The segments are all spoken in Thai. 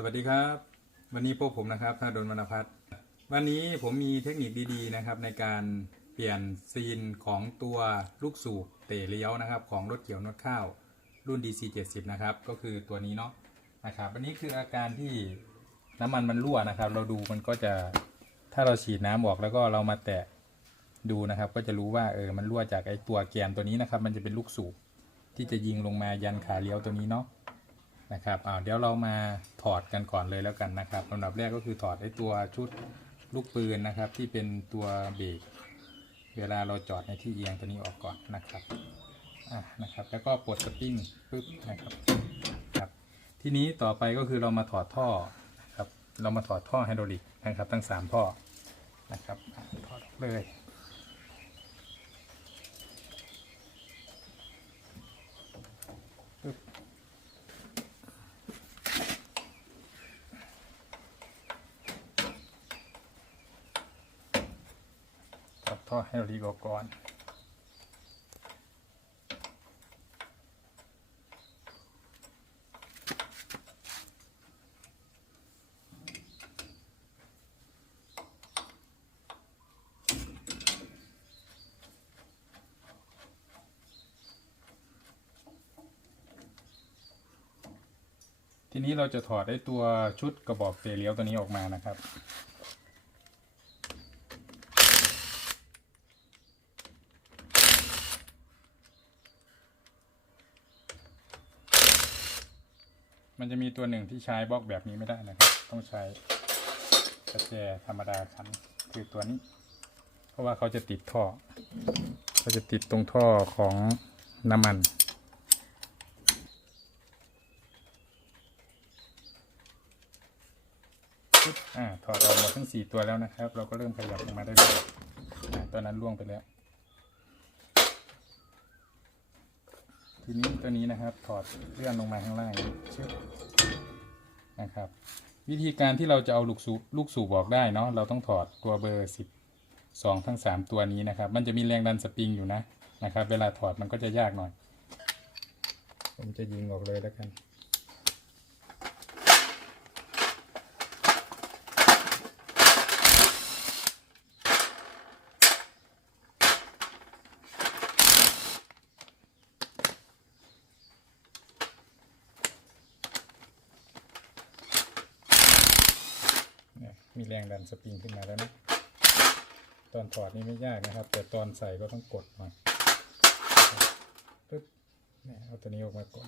สวัสดีครับ วันนี้พวกผมนะครับท่าดนวรรณพัฒน์วันนี้ผมมีเทคนิคดีๆนะครับ ในการเปลี่ยนซีนของตัวลูกสูบเตะเลี้ยวนะครับ ของรถเกี่ยวนวดข้าวรุ่น DC 70นะครับ ก็คือตัวนี้เนาะนะครับอันนี้คืออาการที่น้ำมันมันรั่วนะครับ เราดูมันก็จะถ้าเราฉีดน้ำออกแล้วก็เรามาแตะดูนะครับ ก็จะรู้ว่าเออมันรั่วจากไอ้ตัวแกนตัวนี้นะครับ มันจะเป็นลูกสูบที่จะยิงลงมายันขาเลี้ยวตัวนี้เนาะ นะครับอ่าเดี๋ยวเรามาถอดกันก่อนเลยแล้วกันนะครับลำดับแรกก็คือถอดไอ้ตัวชุดลูกปืนนะครับ ที่เป็นตัวเบรกเวลาเราจอดในที่เอียงตัวนี้ออกก่อนนะครับอะนะครับ แล้วก็ปลดสปริงปึ๊บนะครับครับ ทีนี้ต่อไปก็คือเรามาถอดท่อนะครับ เรามาถอดท่อไฮดรอลิกนะครับ ทั้งสามท่อนะครับอะถอดออกเลย ตัดท่อให้รีโกก่อนทีนี้เราจะถอดไอ้ตัวชุดกระบอกเตเลี้ยวตัวนี้ออกมานะครับ มันจะมีตัวหนึ่งที่ใช้บล็อกแบบนี้ไม่ได้นะครับ ต้องใช้กระแจธรรมดาคันคือตัวนี้ เพราะว่าเขาจะติดท่อเขาจะติดตรงท่อของน้ำมันอ่าถอดออกหมดทั้งสี่ตัวแล้วนะครับ เราก็เริ่มขยับออกมาได้เลยตัวนั้นล่วงไปแล้ว ทีนี้ตัวนี้นะครับ ถอดเลื่อนลงมาข้างล่างชึบนะครับ วิธีการที่เราจะเอาลูกสูบลูกสูบออกได้เนาะเราต้องถอดตัวเบอร์สิบสองทั้งสามตัวนี้นะครับ มันจะมีแรงดันสปริงอยู่นะนะครับ เวลาถอดมันก็จะยากหน่อย ผมจะยิงออกเลยแล้วกัน มีแรงดันสปริงขึ้นมาแล้วนะตอนถอดนี่ไม่ยากนะครับ แต่ตอนใส่ก็ต้องกดหน่อยปึ๊บเนี่ยเอาตัวนี้ออกมาก่อน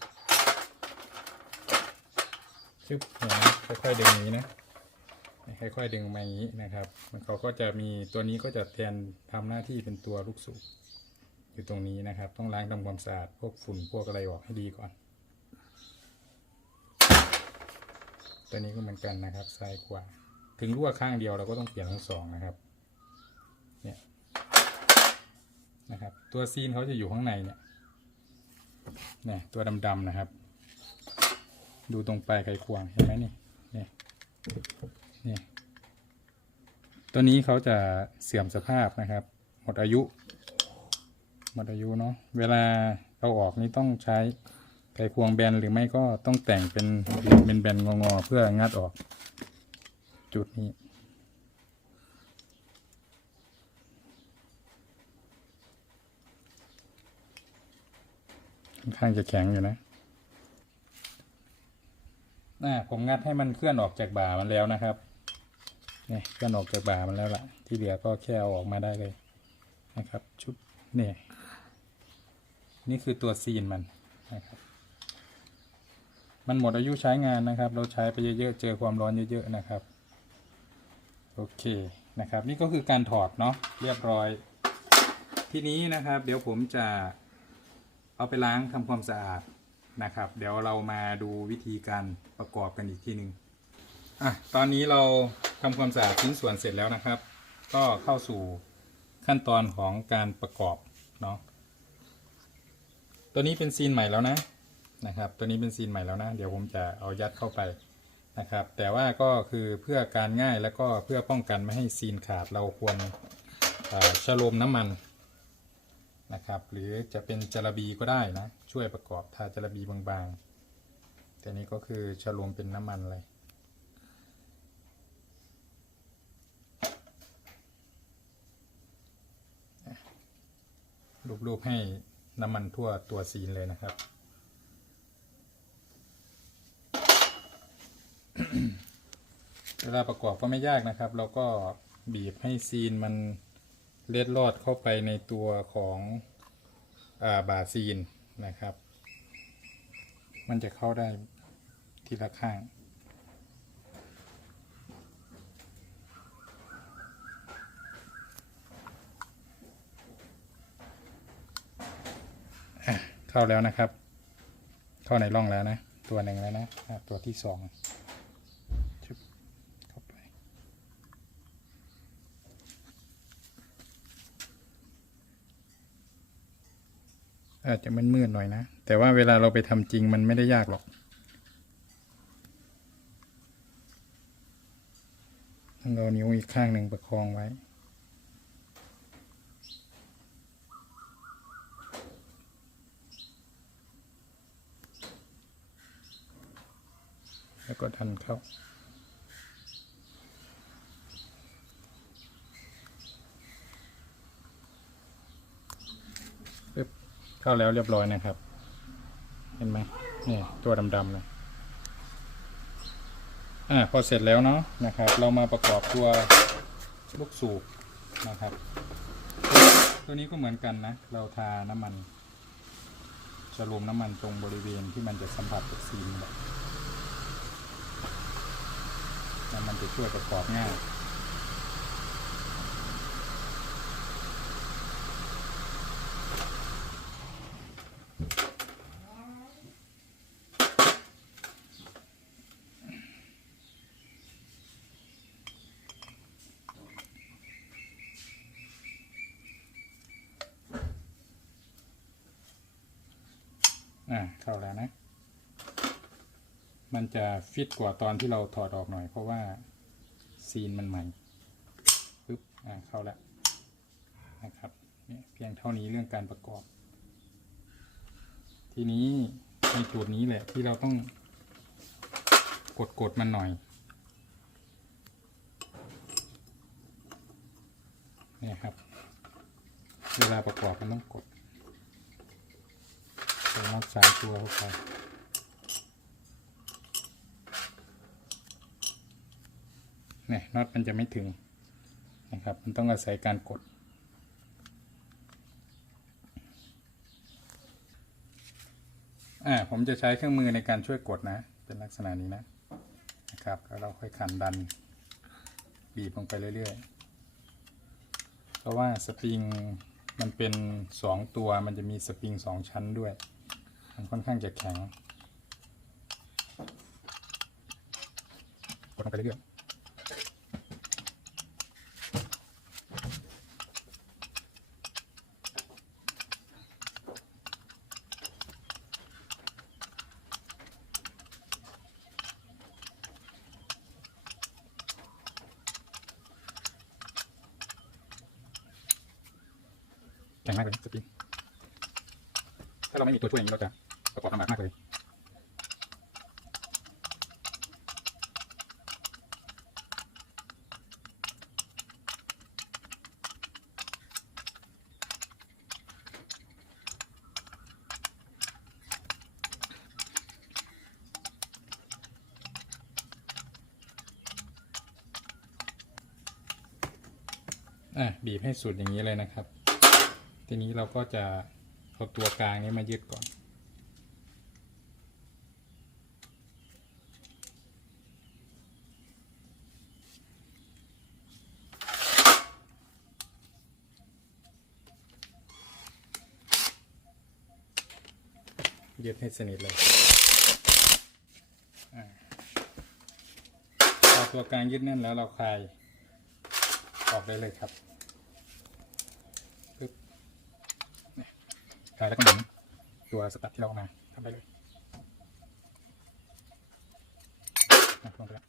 ชึบเนี่ยนะค่อยๆดึงอย่างนี้นะค่อยๆดึงมาอย่างนี้นะครับ มันเขาก็จะมีตัวนี้ก็จะแทนทำหน้าที่เป็นตัวลูกสูบอยู่ตรงนี้นะครับ ต้องล้างทำความสะอาดพวกฝุ่นพวกอะไรออกให้ดีก่อน ตัวนี้ก็เหมือนกันนะครับซ้ายขวา ถึงรั่วข้างเดียวเราก็ต้องเปลี่ยนทั้งสองนะครับ เนี่ยนะครับ ตัวซีนเขาจะอยู่ข้างในเนี่ยเนี่ยตัวดำๆนะครับ ดูตรงปลายไขควงเห็นไหมนี่เนี่ยเนี่ยตัวนี้เขาจะเสื่อมสภาพนะครับ หมดอายุ หมดอายุเนาะเวลาเอาออกนี่ต้องใช้ไขควงแบนหรือไม่ก็ต้องแต่งเป็นเหล็กเป็นแบนงอๆเพื่องัดออก จุดนี้ ค่อนข้างจะแข็งอยู่นะน่าผมงัดให้มันเคลื่อนออกจากบ่ามันแล้วนะครับเนี่ยเคลื่อนออกจากบ่ามันแล้วล่ะ ที่เหลือก็แค่เอาออกมาได้เลยนะครับ ชุดเนี่ยนี่คือตัวซีนมันนะครับ มันหมดอายุใช้งานนะครับ เราใช้ไปเยอะๆ เจอความร้อนเยอะๆนะครับ โอเคนะครับนี่ก็คือการถอดเนาะเรียบร้อย ทีนี้นะครับ เดี๋ยวผมจะเอาไปล้างทำความสะอาดนะครับ เดี๋ยวเรามาดูวิธีการประกอบกันอีกทีหนึ่งอะตอนนี้เราทำความสะอาดชิ้นส่วนเสร็จแล้วนะครับ ก็เข้าสู่ขั้นตอนของการประกอบเนาะตัวนี้เป็นซีนใหม่แล้วนะนะครับ ตัวนี้เป็นซีนใหม่แล้วนะ เดี๋ยวผมจะเอายัดเข้าไปะครับ แต่ว่าก็คือเพื่อการง่ายแล้วก็เพื่อป้องกันไม่ให้ซีนขาดเราควรชโลมน้ำมันนะครับ หรือจะเป็นจระบีก็ได้นะ ช่วยประกอบทาจระบีบางๆ แต่นี้ก็คือชโลมเป็นน้ำมันเลยรูปๆให้น้ำมันทั่วตัวซีนเลยนะครับ เวลาประกอบก็ไม่ยากนะครับ เราก็บีบให้ซีนมันเล็ดลอดเข้าไปในตัวของอาบาซีนนะครับ มันจะเข้าได้ทีละข้างเข้าแล้วนะครับ เข้าในร่องแล้วนะ ตัวหนึ่งแล้วนะ ตัวที่สองชึบเข้าไป อาจจะมืดๆหน่อยนะ แต่ว่าเวลาเราไปทำจริงมันไม่ได้ยากหรอกต้องเอานิ้วอีกข้างหนึ่งประคองไว้ แล้วก็ดันเข้า ปึ๊บ เข้าแล้วเรียบร้อยนะครับ เห็นไหมนี่ตัวดำๆเลยอ่าพอเสร็จแล้วเนาะนะครับ เรามาประกอบตัวลูกสูบนะครับ ตัวนี้ก็เหมือนกันนะ เราทาน้ำมันสรุมน้ำมันตรงบริเวณที่มันจะสัมผัสกับซีนนี่แหละมันจะช่วยประกอบง่าย อ่าเข้าแล้วนะ มันจะฟิตกว่าตอนที่เราถอดออกหน่อย เพราะว่าซีนมันใหม่ปึ๊บอ่าเข้าแล้วนะครับเนี่ยเพียงเท่านี้เรื่องการประกอบ ทีนี้ในจุดนี้แหละที่เราต้องกดกดๆมันหน่อยเนี่ยครับ เวลาประกอบมันต้องกด ใส่น็อตสามตัวเข้าไปเนี่ยน็อตมันจะไม่ถึงนะครับ มันต้องอาศัยการกด อ่า ผมจะใช้เครื่องมือในการช่วยกดนะ เป็นลักษณะนี้นะนะครับ แล้วเราค่อยขันดัน บีบลงไปเรื่อยๆ เพราะว่าสปริงมันเป็นสองตัว มันจะมีสปริงสองชั้นด้วย มันค่อนข้างจะแข็งกดลงไปเรื่อยแข็งมากเลยสปริงถ้าเราไม่มีตัวช่วยอย่างนี้เราจะ ประกอบลำบากมากเลยอะบีบให้สุดอย่างนี้เลยนะครับ ทีนี้เราก็จะเอาตัวกลางนี้มายึดก่อน ยึดให้สนิทเลยอ่าพอตัวกลางยึดแน่นแล้วเราคลายออกได้เลยครับปึ๊บคลายแล้วก็หมุนตัวสตัดที่เราเอามาทำไปเลยลงไปแล้ว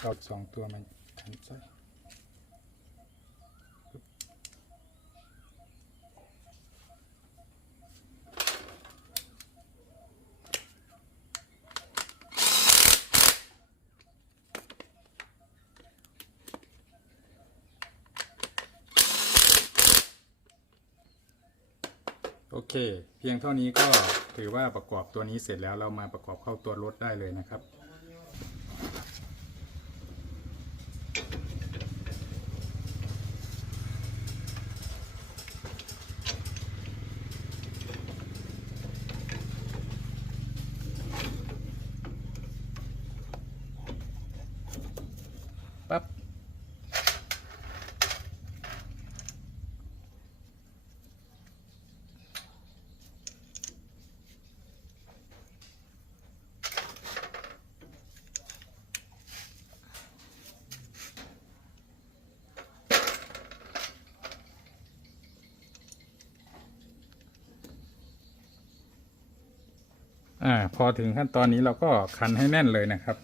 เราสองตัวมันขันใส่ เค เพียงเท่านี้ก็ถือว่าประกอบตัวนี้เสร็จแล้วเรามาประกอบเข้าตัวรถได้เลยนะครับปั๊บ อ่า พอถึงขั้นตอนนี้เราก็คันให้แน่นเลยนะครับ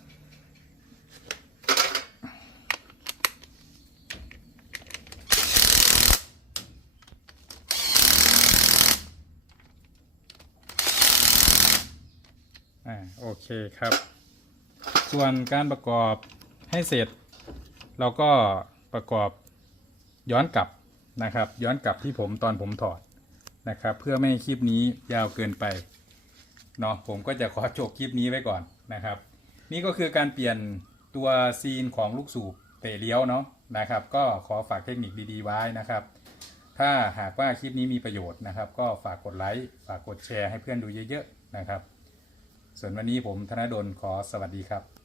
อ่า โอเคครับ ส่วนการประกอบให้เสร็จ เราก็ประกอบย้อนกลับนะครับ ย้อนกลับที่ผมตอนผมถอดนะครับ เพื่อไม่ให้คลิปนี้ยาวเกินไป เนาะผมก็จะขอจบคลิปนี้ไว้ก่อนนะครับ นี่ก็คือการเปลี่ยนตัวซีนของลูกสูบเตะเลี้ยวเนาะนะครับ ก็ขอฝากเทคนิคดีๆไว้นะครับ ถ้าหากว่าคลิปนี้มีประโยชน์นะครับ ก็ฝากกดไลค์ฝากกดแชร์ให้เพื่อนดูเยอะๆนะครับ ส่วนวันนี้ผมธนดลขอสวัสดีครับ